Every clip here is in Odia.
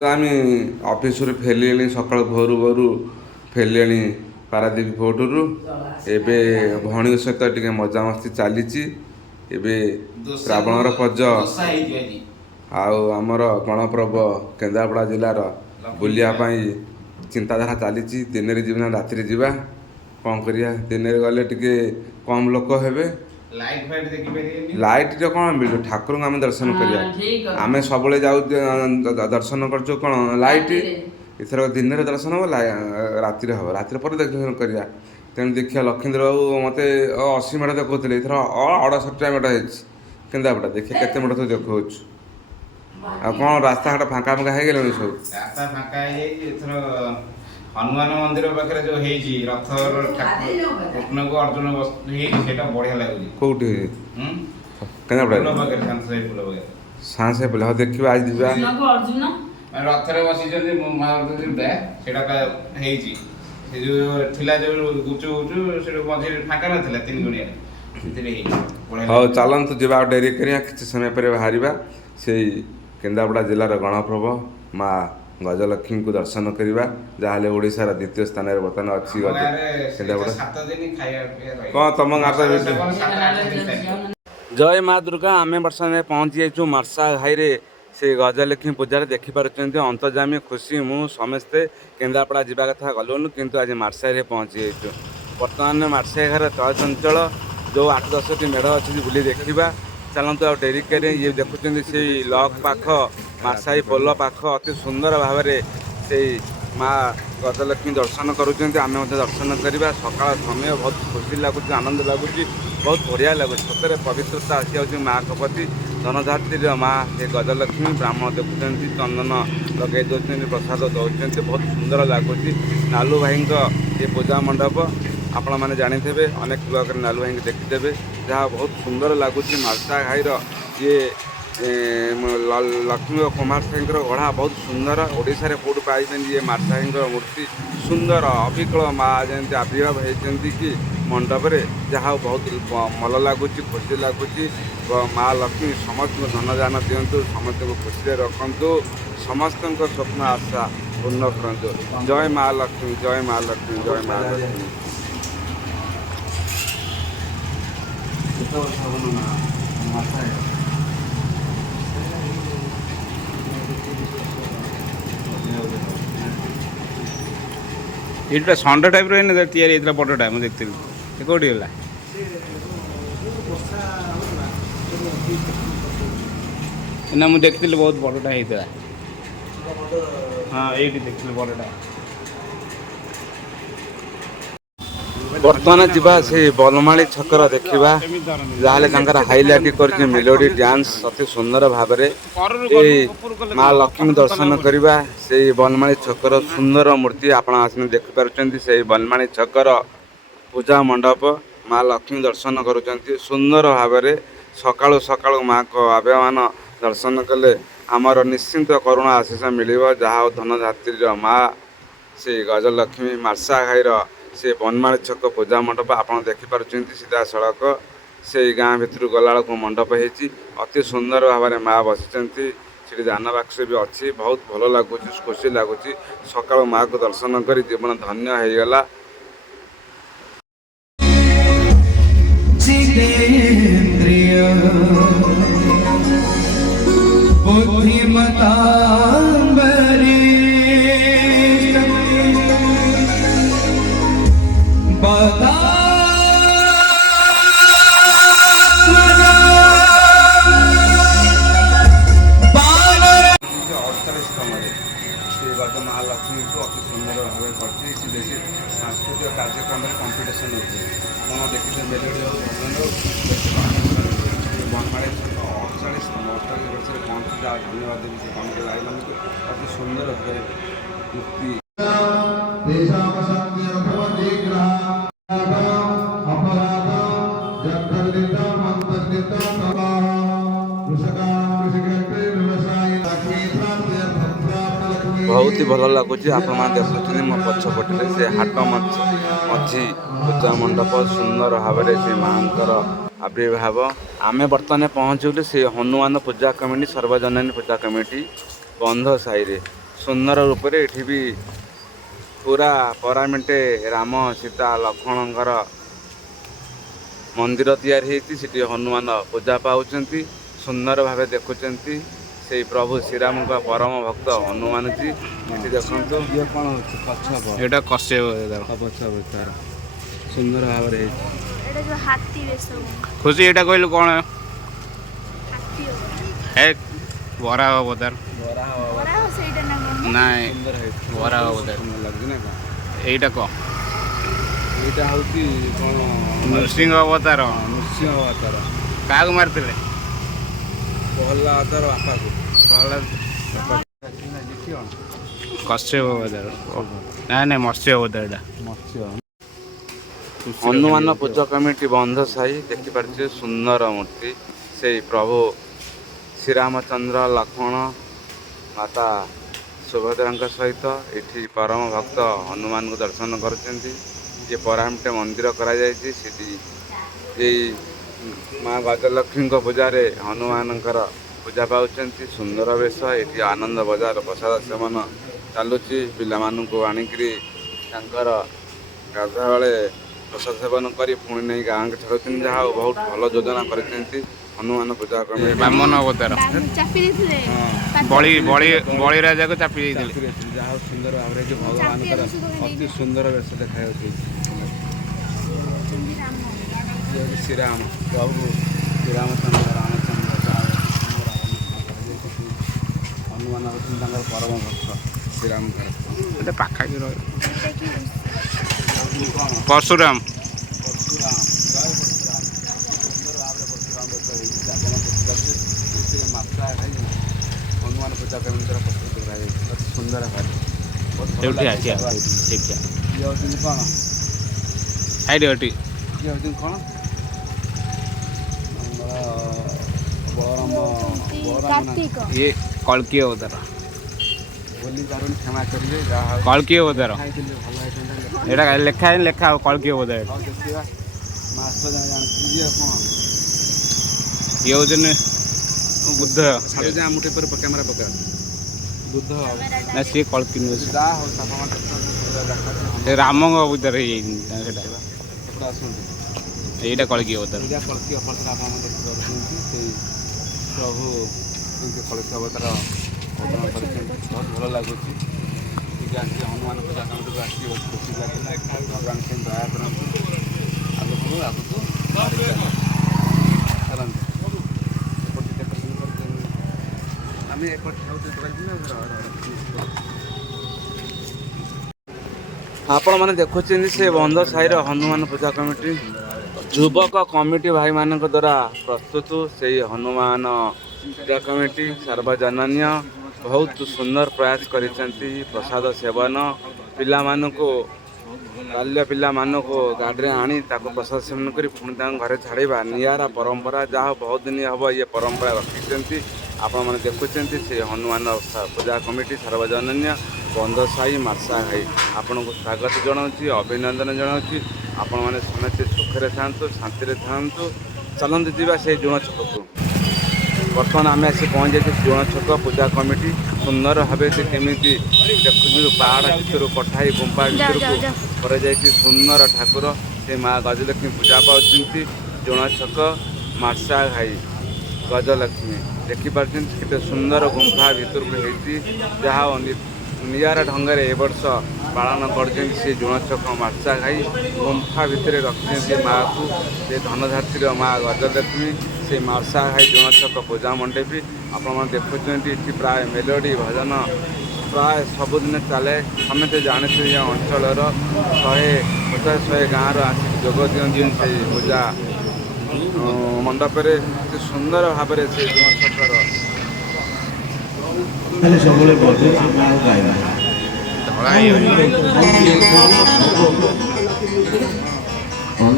ଆମେ ଅଫିସରୁ ଫେରିଲେଣି ସକାଳୁ ଭୋରୁ ଭୋରୁ ଫେରିଲେଣି ପାରାଦ୍ୱୀପ ପୋର୍ଟରୁ। ଏବେ ଭଉଣୀଙ୍କ ସହିତ ଟିକେ ମଜାମସ୍ତି ଚାଲିଛି। ଏବେ ଶ୍ରାବଣର ପଜ ଆଉ ଆମର ଗଣପର୍ବ କେନ୍ଦ୍ରାପଡ଼ା ଜିଲ୍ଲାର ବୁଲିବା ପାଇଁ ଚିନ୍ତାଧାରା ଚାଲିଛି। ଦିନରେ ଯିବା ନା ରାତିରେ ଯିବା, କ'ଣ କରିବା? ଦିନରେ ଗଲେ ଟିକେ କମ୍ ଲୋକ ହେବେ। ଲାଇଟ୍ରେ କ'ଣ ମିଳିବ? ଠାକୁରଙ୍କୁ ଆମେ ଦର୍ଶନ କରିବା। ଆମେ ସବୁବେଳେ ଯାଉ ଦର୍ଶନ କରୁଛୁ କ'ଣ ଲାଇଟ୍। ଏଥର ଦିନରେ ଦର୍ଶନ ହେବ, ରାତିରେ ହେବ, ରାତିରେ ପରେ ଦର୍ଶନ କରିବା। ତେଣୁ ଦେଖିବା ଲକ୍ଷ୍ମୀଧର ବାବୁ ମୋତେ 80 ମେଢ଼ ଦେଖାଉଥିଲେ, ଏଥର 68ଟା ମେଢ଼ ହେଇଛି କେନ୍ଦ୍ରାପଡ଼ା। ଦେଖିବା କେତେ ମେଢ଼ ତୁ ଦେଖାଉଛୁ। ଆଉ କ'ଣ ରାସ୍ତାଘାଟ ଫାଙ୍କା ଫାଙ୍କା ହେଇଗଲାଣି ସବୁ? ରାସ୍ତା ଫାଙ୍କା ହେଇଯାଇଛି। ଏଥର ହନୁମାନ ମନ୍ଦିର ପାଖରେ ଯୋଉ ହେଇଛି ରଥର କୃଷ୍ଣକୁ ଅର୍ଜୁନ ହେଇଛି, ସେଇଟା ବଢିଆ ଲାଗୁଛି। କୋଉଠି ହେଇଛି? କେନ୍ଦ୍ରାପଡ଼ା ସାଂସେ ବୋଲେ। ହଉ ଦେଖିବା, ଆଜି ଯିବା। ରଥରେ ବସିଛନ୍ତି ମହାପ୍ରଭୁଟା, ସେଇଟା ହେଇଛି। ସେ ଯୋଉ ଥିଲା ଯୋଉ ଗୁଚୁ ଗୁଚୁ ସେଟା ମଝିରେ ଫାଙ୍କା ନଥିଲା 3 ଗୁଣିଆରେ, ସେଥିରେ ହେଇଛି। ହଉ ଚାଲନ୍ତୁ ଯିବା, ଆଉ ଡେରି କରିବା। କିଛି ସମୟ ପରେ ବାହାରିବା ସେଇ କେନ୍ଦ୍ରାପଡ଼ା ଜିଲ୍ଲାର ଗଣପର୍ବ ମା ଗଜଲକ୍ଷ୍ମୀଙ୍କୁ ଦର୍ଶନ କରିବା। ଯାହାହେଲେ ଓଡ଼ିଶାର ଦ୍ୱିତୀୟ ସ୍ଥାନରେ ବର୍ତ୍ତମାନ ଅଛି କେନ୍ଦ୍ରାପଡ଼ା। 7 ଦିନ ଖାଇବା ପିଇବା କ'ଣ ତମ ଗାଁରେ? ଜୟ ମା ଦୁର୍ଗା। ଆମେ ବର୍ତ୍ତମାନ ପହଞ୍ଚି ଯାଇଛୁ ମାର୍ସା ଘାଇରେ। ସେ ଗଜଲକ୍ଷ୍ମୀ ପୂଜାରେ ଦେଖିପାରୁଛନ୍ତି ଅନ୍ତର୍ଯାମୀ ଖୁସି ମୁଁ ସମସ୍ତେ କେନ୍ଦ୍ରାପଡ଼ା ଯିବା କଥା ଗଲୁନୁ, କିନ୍ତୁ ଆଜି ମାର୍ସାଘାଇରେ ପହଞ୍ଚି ଯାଇଛୁ। ବର୍ତ୍ତମାନ ମାର୍ସାଘାଇର ଚଳଚଞ୍ଚଳ ଯେଉଁ 8-10ଟି ମେଢ଼ ଅଛି ବୁଲି ଦେଖିବା। ଚାଲନ୍ତୁ ଆଉ ଡେରି କରି। ଇଏ ଦେଖୁଛନ୍ତି ସେଇ ଲକ୍ ପାଖ ମାର୍ସାଘାଇ ପୋଲ ପାଖ ଅତି ସୁନ୍ଦର ଭାବରେ ସେଇ ମା ଗଜଲକ୍ଷ୍ମୀ ଦର୍ଶନ କରୁଛନ୍ତି। ଆମେ ମଧ୍ୟ ଦର୍ଶନ କରିବା। ସକାଳ ସମୟ ବହୁତ ଖୁସି ଲାଗୁଛି, ଆନନ୍ଦ ଲାଗୁଛି, ବହୁତ ବଢ଼ିଆ ଲାଗୁଛି। ସତରେ ପବିତ୍ରତା ଆସିଯାଉଛି ମାଆଙ୍କ ପ୍ରତି। ଧନଧାତ୍ରୀର ମା ସେ ଗଜଲକ୍ଷ୍ମୀ। ବ୍ରାହ୍ମଣ ଦେଖୁଛନ୍ତି, ଚନ୍ଦନ ଲଗାଇ ଦେଉଛନ୍ତି, ପ୍ରସାଦ ଦେଉଛନ୍ତି, ବହୁତ ସୁନ୍ଦର ଲାଗୁଛି। ନାଲୁ ଭାଇଙ୍କ ଏ ପୂଜା ମଣ୍ଡପ ଆପଣମାନେ ଜାଣିଥିବେ, ଅନେକ ବ୍ଲକରେ ନାଲୁ ଭାଇଙ୍କୁ ଦେଖିଦେବେ। ଯାହା ବହୁତ ସୁନ୍ଦର ଲାଗୁଛି। ମାର୍ସାଘାଇର ଇଏ ଲକ୍ଷ୍ମୀ ଓ କୁମାର ସାଇଙ୍କର ଗଢ଼ା ବହୁତ ସୁନ୍ଦର। ଓଡ଼ିଶାରେ କେଉଁଠୁ ପାଇଛନ୍ତି ଇଏ ମାର୍ସାଘାଇଙ୍କର ମୂର୍ତ୍ତି? ସୁନ୍ଦର ଅବିକଳ ମା ଯେମିତି ଆବିର୍ଭାବ ହେଇଛନ୍ତି କି ମଣ୍ଡପରେ, ଯାହା ବହୁତ ଭଲ ଲାଗୁଛି, ଖୁସି ଲାଗୁଛି। ମା ଲକ୍ଷ୍ମୀ ସମସ୍ତଙ୍କୁ ଧନଦାନ ଦିଅନ୍ତୁ, ସମସ୍ତଙ୍କୁ ଖୁସିରେ ରଖନ୍ତୁ, ସମସ୍ତଙ୍କ ସ୍ୱପ୍ନ ଆଶା ପୂର୍ଣ୍ଣ କରନ୍ତୁ। ଜୟ ମା ଲକ୍ଷ୍ମୀ, ଜୟ ମା ଲକ୍ଷ୍ମୀ, ଜୟ ମା ଲକ୍ଷ୍ମୀ। ଏଇଟା ଷଣ୍ଢ ଟାଇପ୍ର ହେଇନି ତିଆରି ହେଇଥିଲା ବଡ଼ଟା, ମୁଁ ଦେଖିଥିଲି। ସେ କେଉଁଠି ହେଲା? ନା ମୁଁ ଦେଖିଥିଲି ବହୁତ ବଡ଼ଟା ହେଇଥିଲା। ହଁ ଏଇଠି ଦେଖିଥିଲି ବଡ଼ଟା। ବର୍ତ୍ତମାନ ଯିବା ସେ ବନମାଳୀ ଛକର ଦେଖିବା। ଯାହାହେଲେ ତାଙ୍କର ହାଇଲାଇଟ୍ କରିଛି ମେଲୋଡି ଡ୍ୟାନ୍ସ ଅତି ସୁନ୍ଦର ଭାବରେ। ଏଇ ମା ଲକ୍ଷ୍ମୀ ଦର୍ଶନ କରିବା ସେଇ ବନମାଳୀ ଛକର ସୁନ୍ଦର ମୂର୍ତ୍ତି ଆପଣ ଆସିକି ଦେଖିପାରୁଛନ୍ତି। ସେଇ ବନମାଳୀ ଛକର ପୂଜା ମଣ୍ଡପ ମା ଲକ୍ଷ୍ମୀ ଦର୍ଶନ କରୁଛନ୍ତି ସୁନ୍ଦର ଭାବରେ। ସକାଳୁ ସକାଳୁ ମାଆଙ୍କ ଆବିର୍ଭାବ ଦର୍ଶନ କଲେ ଆମର ନିଶ୍ଚିନ୍ତ କରୁଣା ଆଶୀଷ ମିଳିବ। ଯାହା ଧନଧାତ୍ରୀର ମା ସେ ଗଜଲକ୍ଷ୍ମୀ ମାର୍ସାଘାଇର ସେ ବନମାଳୀ ଛକ ପୂଜା ମଣ୍ଡପ ଆପଣ ଦେଖିପାରୁଛନ୍ତି। ସିଧାସଳଖ ସେଇ ଗାଁ ଭିତରୁ ଗଲାବେଳକୁ ମଣ୍ଡପ ହେଇଛି, ଅତି ସୁନ୍ଦର ଭାବରେ ମା ବସିଛନ୍ତି। ସେଠି ଦାନ ବାକ୍ସ ବି ଅଛି, ବହୁତ ଭଲ ଲାଗୁଛି, ଖୁସି ଲାଗୁଛି। ସକାଳୁ ମାଆକୁ ଦର୍ଶନ କରି ଜୀବନ ଧନ୍ୟ ହେଇଗଲା। ମହାଲକ୍ଷ୍ମୀଙ୍କୁ ଅତି ସୁନ୍ଦର ଭାବେ କରିଛି। ବେଶୀ ସାଂସ୍କୃତିକ କାର୍ଯ୍ୟକ୍ରମରେ କମ୍ପିଟିସନ୍ ହେଉଛି। ଆପଣ ଦେଖିଛନ୍ତି ମେଲୋଡ଼ି ହଉ ଭଜନ ହଉ ବନମାଳୀ ଛକ 48 ବର୍ଷରେ ପହଞ୍ଚି ଯାହା ଧନ୍ୟବାଦ ଦେବି ସେ କମିଟି ଭାଇମାନଙ୍କୁ। ଅତି ସୁନ୍ଦର ଭାବରେ ମୂର୍ତ୍ତି ବହୁତ ହି ଭଲ ଲାଗୁଛି। ଆପଣମାନେ ଦେଖୁଛନ୍ତି ମୋ ପଛପଟରେ ସେ ହାଟ ମଝି ପୂଜା ମଣ୍ଡପ ସୁନ୍ଦର ଭାବରେ ସେ ମାଆଙ୍କର ଆବିର୍ଭାବ। ଆମେ ବର୍ତ୍ତମାନ ପହଞ୍ଚିଲୁ ସେ ହନୁମାନ ପୂଜା କମିଟି ସର୍ବଜନନୀ ପୂଜା କମିଟି ବନ୍ଧ ସାହିରେ। ସୁନ୍ଦର ରୂପରେ ଏଠି ବି ପୁରା ପରାମେଣ୍ଟେ ରାମ ସୀତା ଲକ୍ଷ୍ମଣଙ୍କର ମନ୍ଦିର ତିଆରି ହେଇଛି। ସେଠି ହନୁମାନ ପୂଜା ପାଉଛନ୍ତି, ସୁନ୍ଦର ଭାବେ ଦେଖୁଛନ୍ତି। ସେଇ ପ୍ରଭୁ ଶ୍ରୀରାମଙ୍କ ପରମ ଭକ୍ତ ହନୁମାନଜୀ ଏଠି ଦେଖନ୍ତୁ। ଇଏ କ'ଣ ହେଉଛି? କଚ୍ଛପ। ଏଇଟା କଶ୍ୟପ ସୁନ୍ଦର ଭାବରେ ହେଇଛି। ଏଟା ଯୋଉ ହାତୀ ବେଶ ଖୁସି ଏଇଟା କହିଲୁ କ'ଣ? ହାତୀ ହେ ବରା ଅବତାର ବରା ସେଇଟା ନା କଣ? ନାଇଁ ସୁନ୍ଦର ହେଇଛି। ବରା ଅବତାର ଲାଗୁଛି ନା କ'ଣ? ଏଇଟା କ'ଣ? ଏଇଟା ହେଉଛି କ'ଣ? ନୃସିଂହ ଅବତାର। ନୃସିଂହ ଅବତାର। କାହାକୁ ମାରିଥିଲେ? ପ୍ରହ୍ଲାଦ ଅବତାର ବାପାକୁ। କଶ୍ୟପ ଅବତାର। ନାଇଁ ମତ୍ସ୍ୟ ଅବତାର ଏଇଟା। ହନୁମାନ ପୂଜା କମିଟି ବନ୍ଧ ସାହି ଦେଖିପାରୁଛେ ସୁନ୍ଦର ମୂର୍ତ୍ତି। ସେଇ ପ୍ରଭୁ ଶ୍ରୀରାମଚନ୍ଦ୍ର ଲକ୍ଷ୍ମଣ ମାତା ସୁଭଦ୍ରାଙ୍କ ସହିତ ଏଠି ପରମ ଭକ୍ତ ହନୁମାନଙ୍କୁ ଦର୍ଶନ କରୁଛନ୍ତି। ଏ ପରାମଟେ ମନ୍ଦିର କରାଯାଇଛି। ସେଠି ଏଇ ମା ଗଜଲକ୍ଷ୍ମୀଙ୍କ ପୂଜାରେ ହନୁମାନଙ୍କର ପୂଜା ପାଉଛନ୍ତି। ସୁନ୍ଦର ବେଶ। ଏଠି ଆନନ୍ଦ ବଜାର ପ୍ରସାଦ ସେବନ ଚାଲୁଛି। ପିଲାମାନଙ୍କୁ ଆଣିକିରି ତାଙ୍କର ଗାଧୁଆବେଳେ ପ୍ରସାଦ ସେବନ କରି ପୁଣି ନେଇ ଗାଁକୁ ଛାଡ଼ୁଛନ୍ତି। ଯାହା ହଉ ବହୁତ ଭଲ ଯୋଜନା କରିଛନ୍ତି ହନୁମାନ ପୂଜା କମିଟି। ବାମନ ଅବତାର। ଚାପି ଦେଇଥିଲେ ବଳି ରାଜାକୁ ଚାପି ଦେଇଥିଲେ। ଯାହା ହଉ ସୁନ୍ଦର ଭାବରେ ଯେ ଭଗବାନଙ୍କର ଅତି ସୁନ୍ଦର ବେଶ ଦେଖାଯାଉଛି। ଶ୍ରୀରାମ ପ୍ରଭୁ ଶ୍ରୀରାମଚନ୍ଦ୍ର ରାମଚନ୍ଦ୍ର ହନୁମାନ ହେଉଛନ୍ତି ତାଙ୍କର ପରମ ଭକ୍ତ ଶ୍ରୀରାମଙ୍କର। ଏଟା ପାଖାପାଖି ରହିବ। ପରଶୁରାମ। ହନୁମାନ ପୂଜା କମିଟିର ପ୍ରସ୍ତୁତ କରାଯାଇଛି ଅତି ସୁନ୍ଦର ଭାବେ। ଇଏ ହେଉଛନ୍ତି କ'ଣ? ସାଇଡ଼ ଅଟି। ଇଏ ହେଉଛନ୍ତି କ'ଣ? କାର୍ତ୍ତିକ ଇଏ କଳ୍କି ଅବତାର। ବୋଲି ପାରୁନି କ୍ଷମା କରିବେ। ଯାହା କଳ୍କି ଅବତାର ଖାଇଥିଲେ ଭଲ ହେଇଥାନ୍ତା। ଏଇଟା ଲେଖା ହବ କଳ୍କି ଅବତାର। ହଉ ଦେଖିବା ମାଷ୍ଟର ଜାଣିଥିଲି। ଇଏ କ'ଣ? ଇଏ ହେଉଛନ୍ତି ବୁଦ୍ଧ। ଛାଡୁଛି ଆମୁଠି ଉପରେ କ୍ୟାମେରା ପକା। ବୁଦ୍ଧ ନା ସିଏ କଳ୍କି ନୁହେଁ। ଯାହା ହଉ ଆପଣ ଦେଖାଯାଉଛି। ସେ ରାମଙ୍କ ଅବତାର ହେଇଯାଇଛି ସେଇଟା। ଏପଟେ ଆସନ୍ତୁ। ଏଇଟା କଳ୍କି ଅବତାର। ଏଇଟା କଳ୍କି ଅବତାର ଆପଣ ଦେଖିପାରୁଛନ୍ତି। ସେଇ ପ୍ରଭୁ ଏମିତି କଳ୍କି ଅବତାର ଅବଦାନ କରିଛନ୍ତି। ବହୁତ ଭଲ ଲାଗୁଛି। ଟିକେ ଆସି ହନୁମାନ ପୂଜା କାମକୁ ଆସି ବହୁତ ଖୁସି ଲାଗିଲା। ଭଗବାନ ସେ ଦୟା କରନ୍ତୁ। ଆଗକୁ ଚାଲନ୍ତୁ। ଏପଟେ ଡେକୋରେସନ୍ କରିଦେବୁ। ଆମେ ଏପଟେ ଆପଣମାନେ ଦେଖୁଛନ୍ତି ସେ ବନ୍ଧ ସାହିର ହନୁମାନ ପୂଜା କମିଟି ଯୁବକ କମିଟି ଭାଇମାନଙ୍କ ଦ୍ୱାରା ପ୍ରସ୍ତୁତ। ସେଇ ହନୁମାନ ପୂଜା କମିଟି ସାର୍ବଜନନୀୟ ବହୁତ ସୁନ୍ଦର ପ୍ରୟାସ କରିଛନ୍ତି। ପ୍ରସାଦ ସେବନ ପିଲାମାନଙ୍କୁ ବାଲ୍ୟ ପିଲାମାନଙ୍କୁ ଗାଡ଼ିରେ ଆଣି ତାକୁ ପ୍ରସାଦ ସେବନ କରି ପୁଣି ତାଙ୍କ ଘରେ ଛାଡ଼ିବା ନିଆରା ପରମ୍ପରା। ଯାହା ବହୁତ ଦିନ ହେବ ଇଏ ପରମ୍ପରା ରଖିଛନ୍ତି। ଆପଣମାନେ ଦେଖୁଛନ୍ତି ସେ ହନୁମାନ ପୂଜା କମିଟି ସାର୍ବଜନନୀୟ ବନ୍ଧ ସାହି ମାର୍ସା ଘାଇ। ଆପଣଙ୍କୁ ସ୍ୱାଗତ ଜଣାଉଛି, ଅଭିନନ୍ଦନ ଜଣାଉଛି। ଆପଣମାନେ ସମସ୍ତେ ସୁଖରେ ଥାଆନ୍ତୁ, ଶାନ୍ତିରେ ଥାଆନ୍ତୁ। ଚାଲନ୍ତୁ ଯିବା ସେଇ ଜୁଣ ଛକକୁ। ବର୍ତ୍ତମାନ ଆମେ ଆସି ପହଞ୍ଚିଯାଇଛୁ ଜୁଣ ଛକ ପୂଜା କମିଟି। ସୁନ୍ଦର ଭାବେ ସେ କେମିତି ଦେଖୁଛୁ ପାହାଡ଼ ଭିତରୁ ପଠାଇ ଗୁମ୍ଫା ଭିତରକୁ କରାଯାଇଛି ସୁନ୍ଦର ଠାକୁର। ସେ ମା ଗଜଲକ୍ଷ୍ମୀ ପୂଜା ପାଉଛନ୍ତି। ଜୁଣ ଛକ ମାର୍ସା ଘାଇ ଗଜଲକ୍ଷ୍ମୀ ଦେଖିପାରୁଛନ୍ତି କେତେ ସୁନ୍ଦର ଗୁମ୍ଫା ଭିତରକୁ ହେଇଛି। ଯାହା ନିଆରା ଢଙ୍ଗରେ ଏ ବର୍ଷ ପାଳନ କରୁଛନ୍ତି ସେ ଜୁଣ ଛକ ମାର୍ସା ଘାଇ। ଗୁମ୍ଫା ଭିତରେ ରଖିଛନ୍ତି ମାଆକୁ ସେ ଧନଧାତ୍ରୀର ମା ଗଜଲକ୍ଷ୍ମୀ। ସେ ମାର୍ସା ଘାଇ ଜୁଣ ଛକ ପୂଜା ମଣ୍ଡପୀ ଆପଣମାନେ ଦେଖୁଛନ୍ତି। ଏଠି ପ୍ରାୟ ମେଲୋଡ଼ି ଭଜନ ପ୍ରାୟ ସବୁଦିନ ଚାଲେ। ସମସ୍ତେ ଜାଣିଥିବେ ଏ ଅଞ୍ଚଳର 150-100 ଗାଁର ଆସିକି ଯୋଗ ଦିଅନ୍ତି ସେଇ ପୂଜା ମଣ୍ଡପରେ। ଅତି ସୁନ୍ଦର ଭାବରେ ସେ ଜୁଣ ଛକର ସବୁବେଳେ ବଜେଇଛି ଆଉ ଗାଇଲା ଧଳା ହେଇଗଲା। ମୁଁ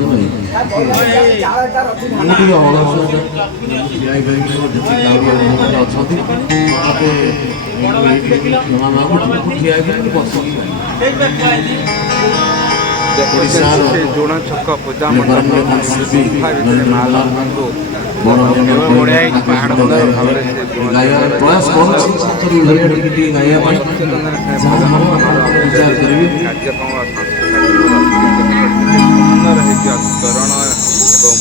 ଟିକେ ଅଳସୁଆ ଅଛନ୍ତି ଠିଆ ହେଇକି ବସିକି ସେ ଜୁଣ ଛକ ପୂଜା ମଣ୍ଡପ ଗୁମ୍ଫା ଭିତରେ ମା ଲକ୍ଷ୍ମୀଙ୍କୁ ବଢ଼ିଆ ହେଇଛି ପାହାଡ଼ ସୁନ୍ଦର ଭାବରେ ଗାଇବାର ପ୍ରୟାସ କରୁଛି ସତରେ ଭଳିଆ ଟିକେ ଟିକେ ଗାଇବା ପାଇଁ ଯାହା ହବ ଆପଣ ବିଚାର କରିବେ। କାର୍ଯ୍ୟକ୍ରମ ସୁନ୍ଦର ହେଇଛି ଅତରଣ ଏବଂ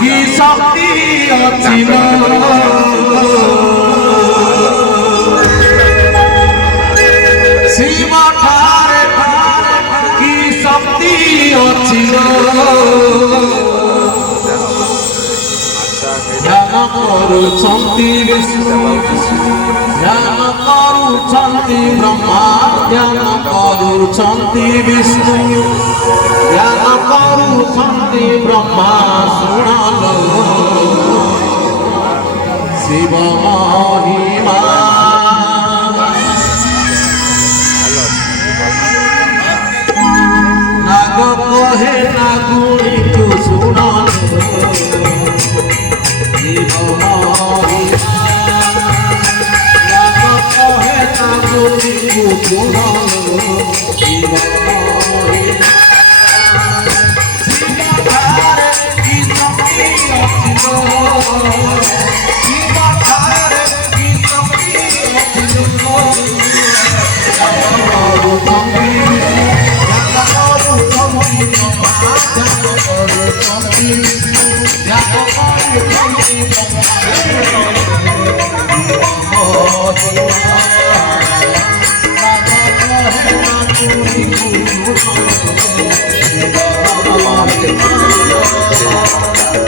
କି ଶକ୍ତି ଅଛି ଶିବ ଠାରେ କି ଶକ୍ତି ଅଛି ଧ୍ୟାନ କରୁଛନ୍ତି ବିଷ୍ଣୁ ଧ୍ୟାନ କରୁଛନ୍ତି ବ୍ରହ୍ମା ଧ୍ୟାନ କରୁଛନ୍ତି ବିଷ୍ଣୁ ଧ୍ୟାନ କରୁଛନ୍ତି ବ୍ରହ୍ମା ଶୁଣଲ ଶିବ ମହିମା ନାଗ କହେ ନାଗୁଣୀକୁ ଶୁଣଲ ଶିବ ମହିମା ନାଗ କହେ ନାଗୁଣୀକୁ ଶୁଣଲ ଶିବ ମହିମା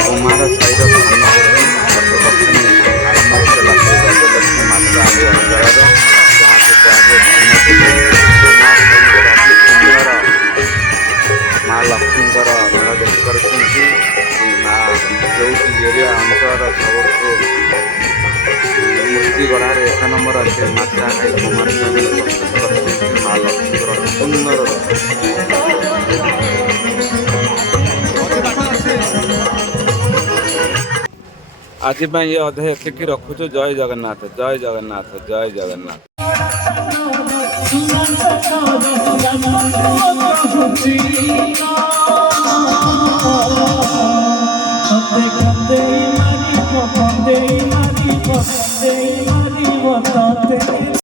କୁମାର ସାହିର ମାତା ଆଦି ଅଞ୍ଚଳର ଯାହାକୁ କୁହାଯାଏ ମା ଲକ୍ଷ୍ମୀଙ୍କର ମେଳ ଦେଖିପାରୁଛନ୍ତି। ମା ଯେଉଁଠି ଏରିଆ ଅଞ୍ଚଳର ସବୁଠୁ ମୂର୍ତ୍ତି ଗଢ଼ାରେ 1 ନମ୍ବର ଅଛି ମାତା ଖାଇ କୁମାର ସ୍ୱାମୀ କରିଛନ୍ତି। ମା ଲକ୍ଷ୍ମୀଙ୍କର ସୁନ୍ଦର ଆଜି ପାଇଁ ଏ ଅଧ୍ୟାୟ ଏତିକି ରଖୁଛୁ। ଜୟ ଜଗନ୍ନାଥ, ଜୟ ଜଗନ୍ନାଥ, ଜୟ ଜଗନ୍ନାଥ। They